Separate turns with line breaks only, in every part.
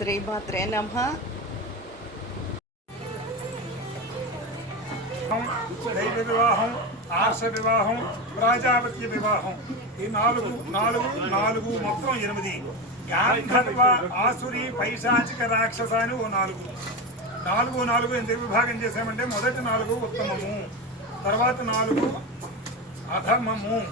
శ్రీమాత్రే నమ.
వివాహం ఆర్ష వివాహం ప్రజాపత్య వివాహం ఈ నాలుగు నాలుగు నాలుగు మొత్తం ఎనిమిది. గాంధర్వ ఆసురి పైశాచిక రాక్షస అని ఓ నాలుగు. నాలుగు నాలుగు ఎందుకు విభాగం చేశామంటే మొదటి నాలుగు ఉత్తమము. తర్వాత నాలుగు అధర్మము.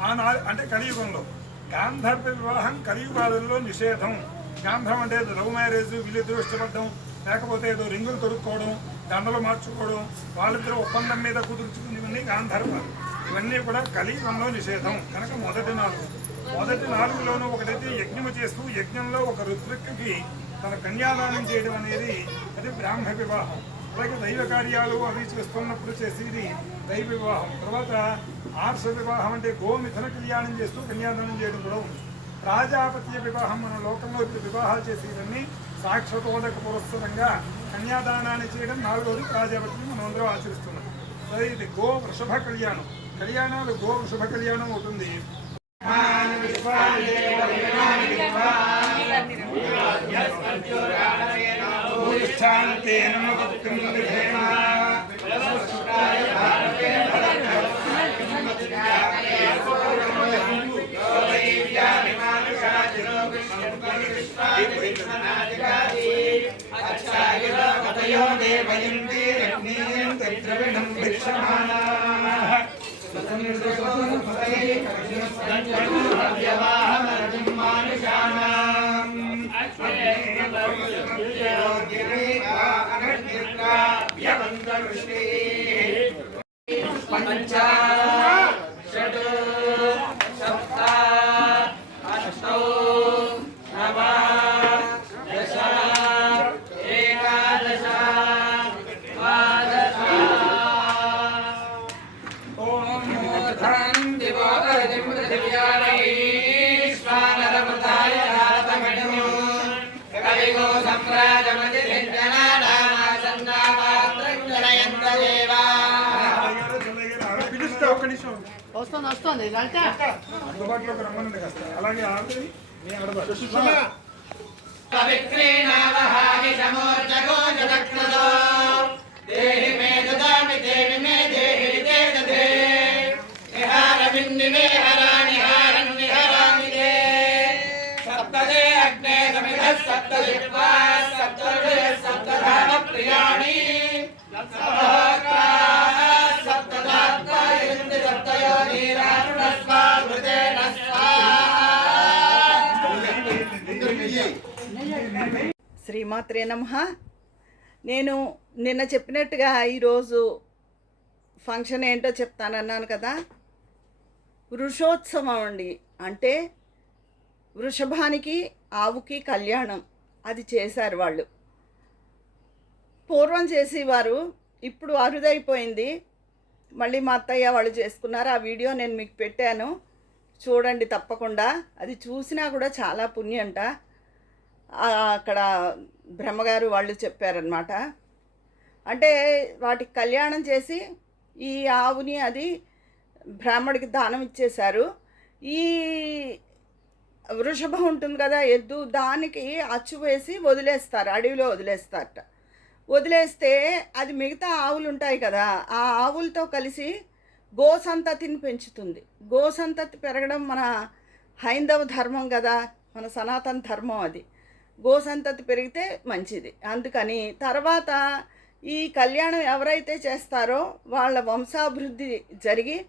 ఆ నాలుగు అంటే కలియుగంలో. గాంధర్వ వివాహం కలియుగాదుల్లో నిషేధం. గాంధర్వం అంటే లవ్ మ్యారేజ్ వీళ్ళిద్దరూ ఇష్టపడడం లేకపోతే ఏదో రింగులు తొడుక్కోవడం దండలు మార్చుకోవడం వాళ్ళిద్దరూ ఒప్పందం మీద కుదుర్చుకునేవన్నీ గాంధర్వాలు ఇవన్నీ కూడా కలియుగంలో నిషేధం. కనుక మొదటి నాలుగు. మొదటి నాలుగులోనూ ఒకటైతే యజ్ఞము చేస్తూ యజ్ఞంలో ఒక రుద్రక్కి తన కన్యాదానం చేయడం అనేది అది బ్రాహ్మ వివాహం. అలాగే దైవ కార్యాలు అవి చేస్తున్నప్పుడు చేసేది దైవ వివాహం. తర్వాత ఆర్ష వివాహం అంటే గోమిథున కళ్యాణం చేస్తూ కన్యాదానం చేయడం కూడా ఉంది. ప్రాజాపత్య వివాహం మన లోకంలో ఇప్పుడు వివాహాలు చేసేవన్నీ సాక్షతోదక పురస్సరంగా కన్యాదానాన్ని చేయడం నాలుగోది ప్రాజాపత్యం మనం అందరూ ఆచరిస్తున్నాం. అదే ఇది గో వృషభ కళ్యాణం. కళ్యాణాలు గో వృషభ కళ్యాణం ఉంటుంది தேவயந்தீரக்னீயம் தெற்றவிடம் விக்ஷமானாः பஞ்சா
వస్తుంది వస్తుంది
అందుబాటులోకి రమ్మనండి కాస్త. అలాగే ఆల్రెడీ మీ ఆడబడుచు
పవిత్రీనావహామి సమోర్జగోజదక్నదో దేహి మే దేవి మే దేహి
శ్రీమాత్రే నమ. నేను నిన్న చెప్పినట్టుగా ఈరోజు ఫంక్షన్ ఏంటో చెప్తానన్నాను కదా. వృషోత్సవం అండి. అంటే వృషభానికి ఆవుకి కళ్యాణం. అది చేశారు వాళ్ళు. పూర్వం చేసేవారు ఇప్పుడు అరుదైపోయింది. మళ్ళీ మా అత్తయ్య వాళ్ళు చేసుకున్నారు. ఆ వీడియో నేను మీకు పెట్టాను. చూడండి తప్పకుండా. అది చూసినా కూడా చాలా పుణ్యంట. అంట అక్కడ బ్రహ్మగారు వాళ్ళు చెప్పారనమాట అంటే వాటికి కళ్యాణం చేసి ఈ ఆవుని అది బ్రాహ్మడికి దానం ఇచ్చేశారు. ఈ వృషభం ఉంటుంది కదా ఎద్దు దానికి అచ్చు వేసి వదిలేస్తారు అడవిలో వదిలేస్తారట. వదిలేస్తే అది మిగతా ఆవులు ఉంటాయి కదా ఆ ఆవులతో కలిసి గోసంతతిని పెంచుతుంది. గోసంతతి పెరగడం మన హైందవ ధర్మం కదా మన సనాతన ధర్మం అది. గోసంతతి పెరిగితే మంచిది. అందుకని తర్వాత ఈ కళ్యాణం ఎవరైతే చేస్తారో వాళ్ళ వంశాభివృద్ధి జరిగి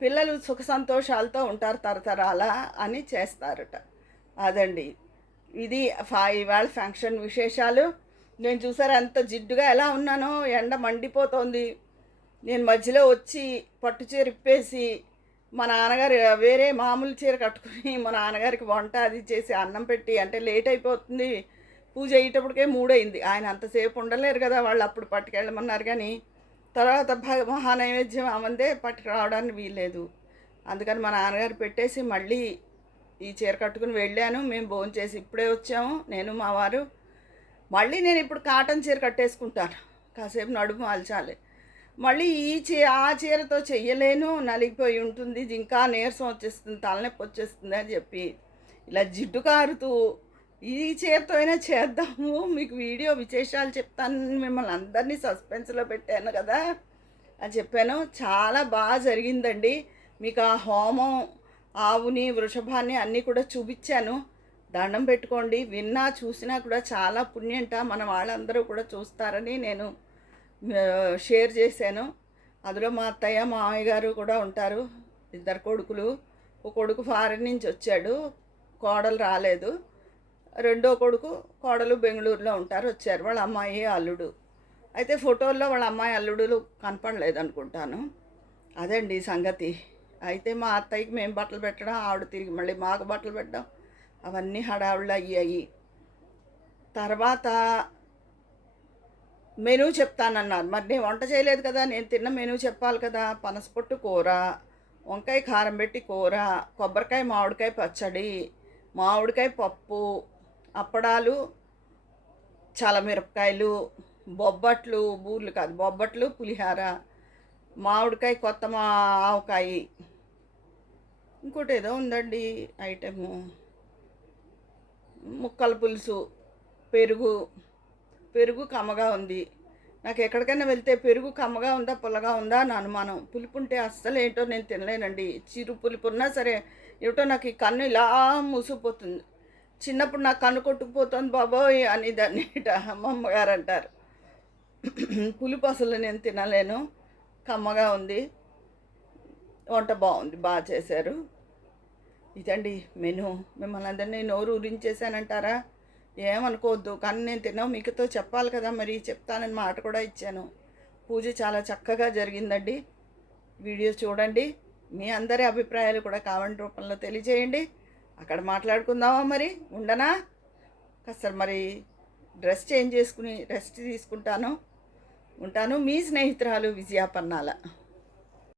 పిల్లలు సుఖ సంతోషాలతో ఉంటారు తరతరాల అని చేస్తారట. అదండి. ఇది ఫా ఇవాళ ఫంక్షన్ విశేషాలు. నేను చూసారా ఎంత జిడ్డుగా ఎలా ఉన్నానో ఎండ మండిపోతోంది. నేను మధ్యలో వచ్చి పట్టుచీర ఇప్పేసి మా నాన్నగారు వేరే మామూలు చీర కట్టుకుని మా నాన్నగారికి వంట అది చేసి అన్నం పెట్టి అంటే లేట్ అయిపోతుంది. పూజ అయ్యేటప్పటికే మూడైంది. ఆయన అంతసేపు ఉండలేరు కదా వాళ్ళు అప్పుడు పట్టుకెళ్ళమన్నారు కానీ తర్వాత మహానైవేద్యం అమందే పట్టుకురావడానికి వీల్లేదు. అందుకని మా నాన్నగారు పెట్టేసి మళ్ళీ ఈ చీర కట్టుకుని వెళ్ళాను. మేము భోజనం చేసి ఇప్పుడే వచ్చాము. నేను మా వారు మళ్ళీ నేను ఇప్పుడు కాటన్ చీర కట్టేసుకుంటాను. కాసేపు నడుము అలచాలి మళ్ళీ ఈ చీ ఆ చీరతో చెయ్యలేను నలిగిపోయి ఉంటుంది ఇంకా నీరసం వచ్చేస్తుంది తలనొప్పి వచ్చేస్తుంది అని చెప్పి ఇలా జిడ్డు కారుతూ ఈ చీరతో అయినా చేద్దాము మీకు వీడియో విశేషాలు చెప్తాను మిమ్మల్ని అందరినీ సస్పెన్స్లో పెట్టాను కదా అని చెప్పాను. చాలా బాగా జరిగిందండి. మీకు ఆ హోమం ఆవుని వృషభాన్ని అన్నీ కూడా చూపించాను. దండం పెట్టుకోండి. విన్నా చూసినా కూడా చాలా పుణ్యంట. మన వాళ్ళందరూ కూడా చూస్తారని నేను షేర్ చేశాను. అందులో మా అత్తయ్య మామయ్య గారు కూడా ఉంటారు. ఇద్దరు కొడుకులు. ఒక కొడుకు ఫారెన్ నుంచి వచ్చాడు. కోడలు రాలేదు. రెండో కొడుకు కోడలు బెంగళూరులో ఉంటారు. వచ్చారు. వాళ్ళ అమ్మాయి అల్లుడు. అయితే ఫోటోల్లో వాళ్ళ అమ్మాయి అల్లుడులు కనపడలేదు అనుకుంటాను. అదండి సంగతి. అయితే మా అత్తయ్యకి మేము బట్టలు పెట్టడం ఆవిడ తిరిగి మళ్ళీ మాకు బట్టలు పెట్టడం అవన్నీ హడావుళ్ళు అయ్యాయి. తర్వాత మెనూ చెప్తానన్నారు మరి నేను వంట చేయలేదు కదా నేను తిన్న మెనూ చెప్పాలి కదా. పనసపొట్టు కూర వంకాయ కారం పెట్టి కూర కొబ్బరికాయ మామిడికాయ పచ్చడి మామిడికాయ పప్పు అప్పడాలు చలమిరపకాయలు బొబ్బట్లు బూర్లు కాదు బొబ్బట్లు పులిహార మామిడికాయ కొత్త మా ఆవకాయ. ఇంకోటి ఏదో ఉందండి ఐటెము. ముక్కల పులుసు పెరుగు పెరుగు కమ్మగా ఉంది. నాకు ఎక్కడికైనా వెళ్తే పెరుగు కమ్మగా ఉందా పుల్లగా ఉందా అని అనుమానం. పులుపు ఉంటే అస్సలు ఏంటో నేను తినలేనండి. చిరు పులుపు ఉన్నా సరే ఏమిటో నాకు ఈ కన్ను ఇలా మూసిపోతుంది చిన్నప్పుడు నా కన్ను కొట్టుకుపోతుంది బాబోయ్ అని దాన్ని అమ్మమ్మగారు అంటారు. పులుపు అసలు నేను తినలేను. కమ్మగా ఉంది. వంట బాగుంది బాగా చేశారు. ఇదండి మెను. మిమ్మల్ని అందరినీ నోరు ఊరించేసానంటారా ఏమనుకోవద్దు. కానీ నేను తిన్నావు మీకుతో చెప్పాలి కదా మరి చెప్తానని మాట కూడా ఇచ్చాను. పూజ చాలా చక్కగా జరిగిందండి. వీడియో చూడండి. మీ అందరి అభిప్రాయాలు కూడా కామెంట్ రూపంలో తెలియజేయండి. అక్కడ మాట్లాడుకుందామా మరి? ఉండనా? కాస్త మరి డ్రెస్ చేంజ్ చేసుకుని రెస్ట్ తీసుకుంటాను. ఉంటాను మీ స్నేహితురాలు విజయాపన్నాల